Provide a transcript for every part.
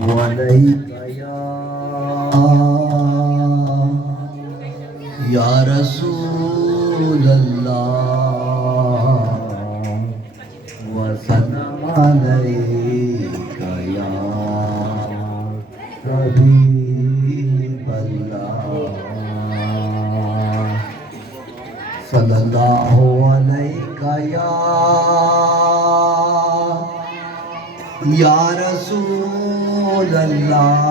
अलैका या रसूल अल्लाह वसल्लम अलैका या हबीब अल्लाह सल्लल्लाहु अलैका या रसूल अल्लाह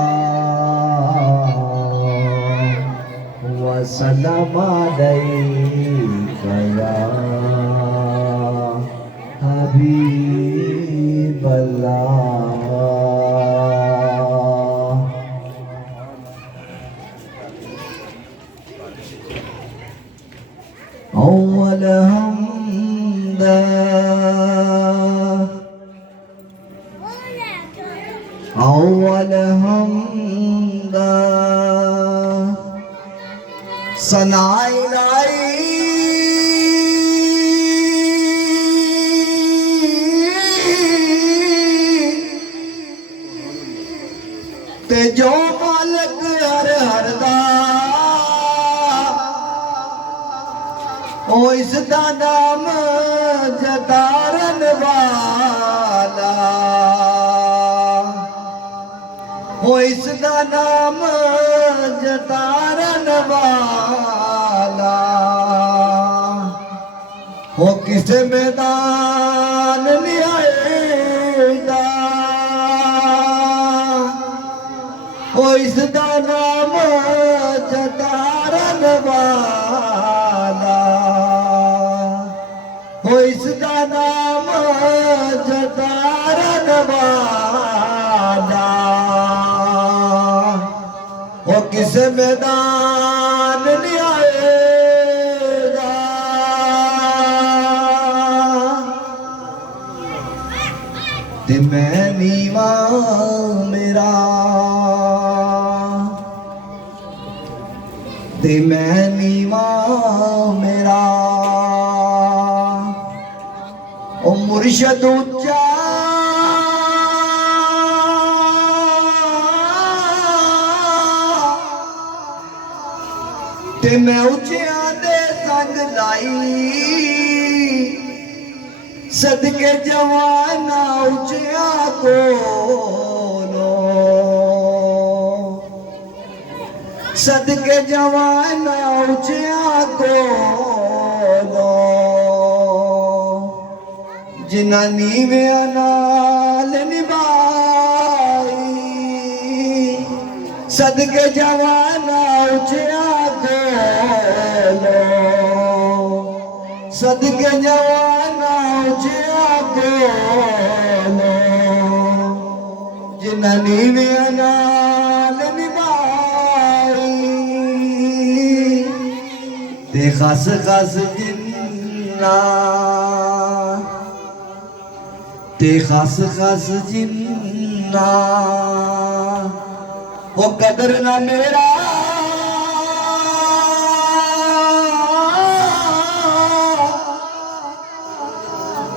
वसल्लम अलैका या हबीब अल्लाह। अव्वल हमद अव्वल हमद सनाए लाई ते जो मालक हर हर दा ओ इसदा नाम जतारन वाला ओ इसदा नाम जतारन वाला ओ किस मैदान में आएगा ओ इसदा नाम जतारन वाला ओ इसदा नाम जतारन वाला ओ किस मैदान में आएगा ते मैं नीवा मेरा ते मैं नीवा मेरा ओ मुर्शद ऊंचा ते मैं उच्चियां दे संग लाई सदके जवाना उच्चियां कोलो सदके जवाना उच्चियां कोलो जिन्ना नीवियां नाल निभाई सदके जवाना उच्चियां कोलो सदके जवाना उच्चियां कोलो जिन्ना नीवियां नाल निभाई ते खस खस जिन्ना ते खस खस जिन्ना वो कदर ना मेरा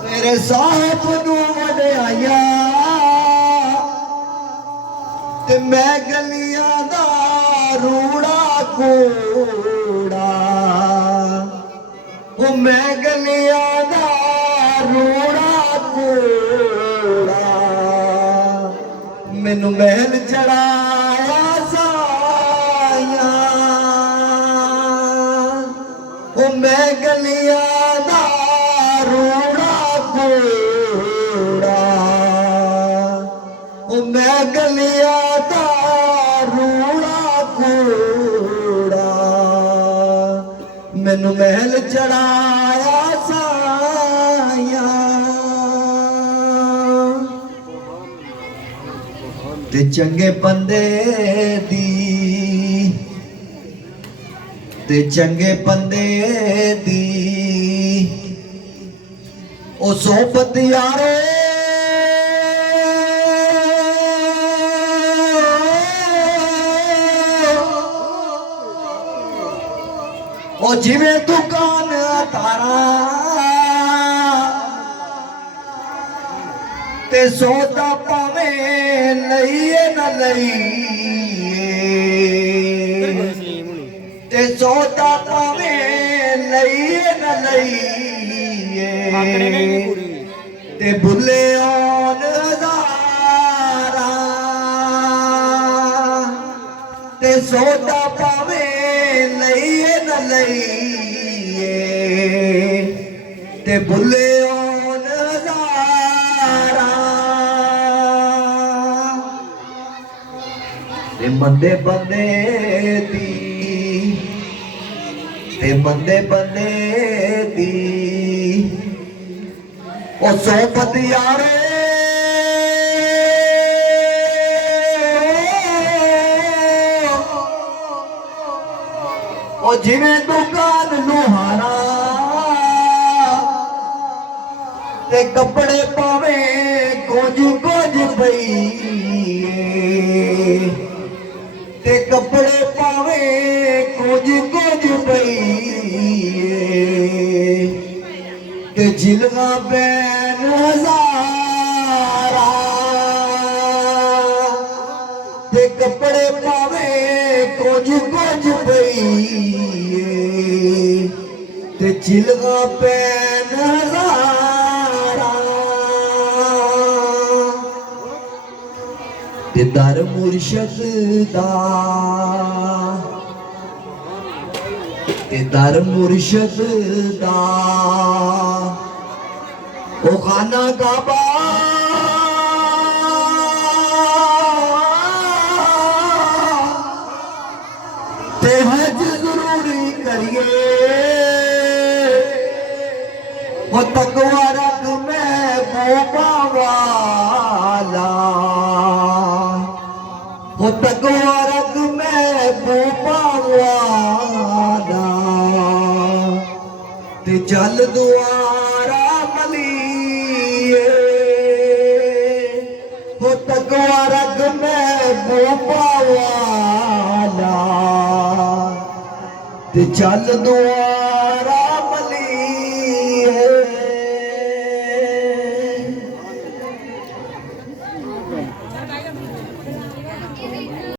मेरे साहब नू वड्याया ते मैं गलियां दा रूड़ा कूड़ा वो मैं गलियां दा रूड़ा कूड़ा मैनू महल चढ़ाया साया वो मैं गलियां दा रूड़ा कूड़ा वो मैं गलियां दा रूड़ा कूड़ा मैनू महल चढ़ाया साया ते चंगे बंदे दी ते चंगे बंदे दी ओ सोबत यारो ओ जिवें दुकान तारा ते सौदा पावे ਲਈਏ ਨਾ ਲਈਏ ਤੇ ਸੌਦਾ ਭਾਵੇਂ ਲਈਏ ਨਾ ਲਈਏ ਤੇ ਭੁੱਲੇ ਆਉਣ ਹਜ਼ਾਰਾਂ ਤੇ ਸੌਦਾ ਭਾਵੇਂ ਲਈਏ ਨਾ ਲਈਏ ਤੇ ਭੁੱਲੇ ਆਉਣ ਹਜ਼ਾਰਾਂ ਤੇ ਬੰਦੇ ਬੰਦੇ ਦੀ ਤੇ ਬੰਦੇ ਬੰਦੇ ਦੀ ਉਹ ਸੋਹਬਤ ਯਾਰੇ ਉਹ ਜਿਵੇਂ ਦੁਕਾਨ ਲੁਹਾਰਾ ਤੇ ਕੱਪੜੇ ਪਾਵੇਂ ਕੁਝ ਕੁਝ ਪਈਏ ਤੇ ਕੱਪੜੇ ਪਾਵੇਂ ਕੁਝ ਕੁਝ ਪਈਏ ਤੇ ਜਿਲਵਾ ਬੈਨ ਹਜ਼ਾਰਾਂ ਤੇ ਕੱਪੜੇ ਪਾਵੇਂ ਕੁਝ ਕੁਝ ਪਈਏ ਤੇ ਜਿਲਵਾ ਬੈਨ ਹਜ਼ਾਰਾਂ ਤੇ ਦਰ ਮੁਰਸ਼ਦ ਦਾ ਤੇ ਦਰ ਮੁਰਸ਼ਦ ਦਾ ਉਹ ਖਾਨਾ ਕਾਬਾ ਤੇ ਹਜ ਜ਼ਰੂਰੀ ਕਰੀਏ ਉਹ ਤਕਵਾ ਰੱਖ ਮਹਿਬੂਬਾ ਵਾਲਾ ਉਹ ਤਕਵਾ ਰੱਖ ਮਹਿਬੂਬਾ ਵਾਲਾ ਤੇ ਚੱਲ ਦੁਆਰਾ ਮਲੀਏ ਉਹ ਤਕਵਾ ਰੱਖ ਮਹਿਬੂਬਾ ਵਾਲਾ ਤੇ ਚੱਲ ਦੁਆ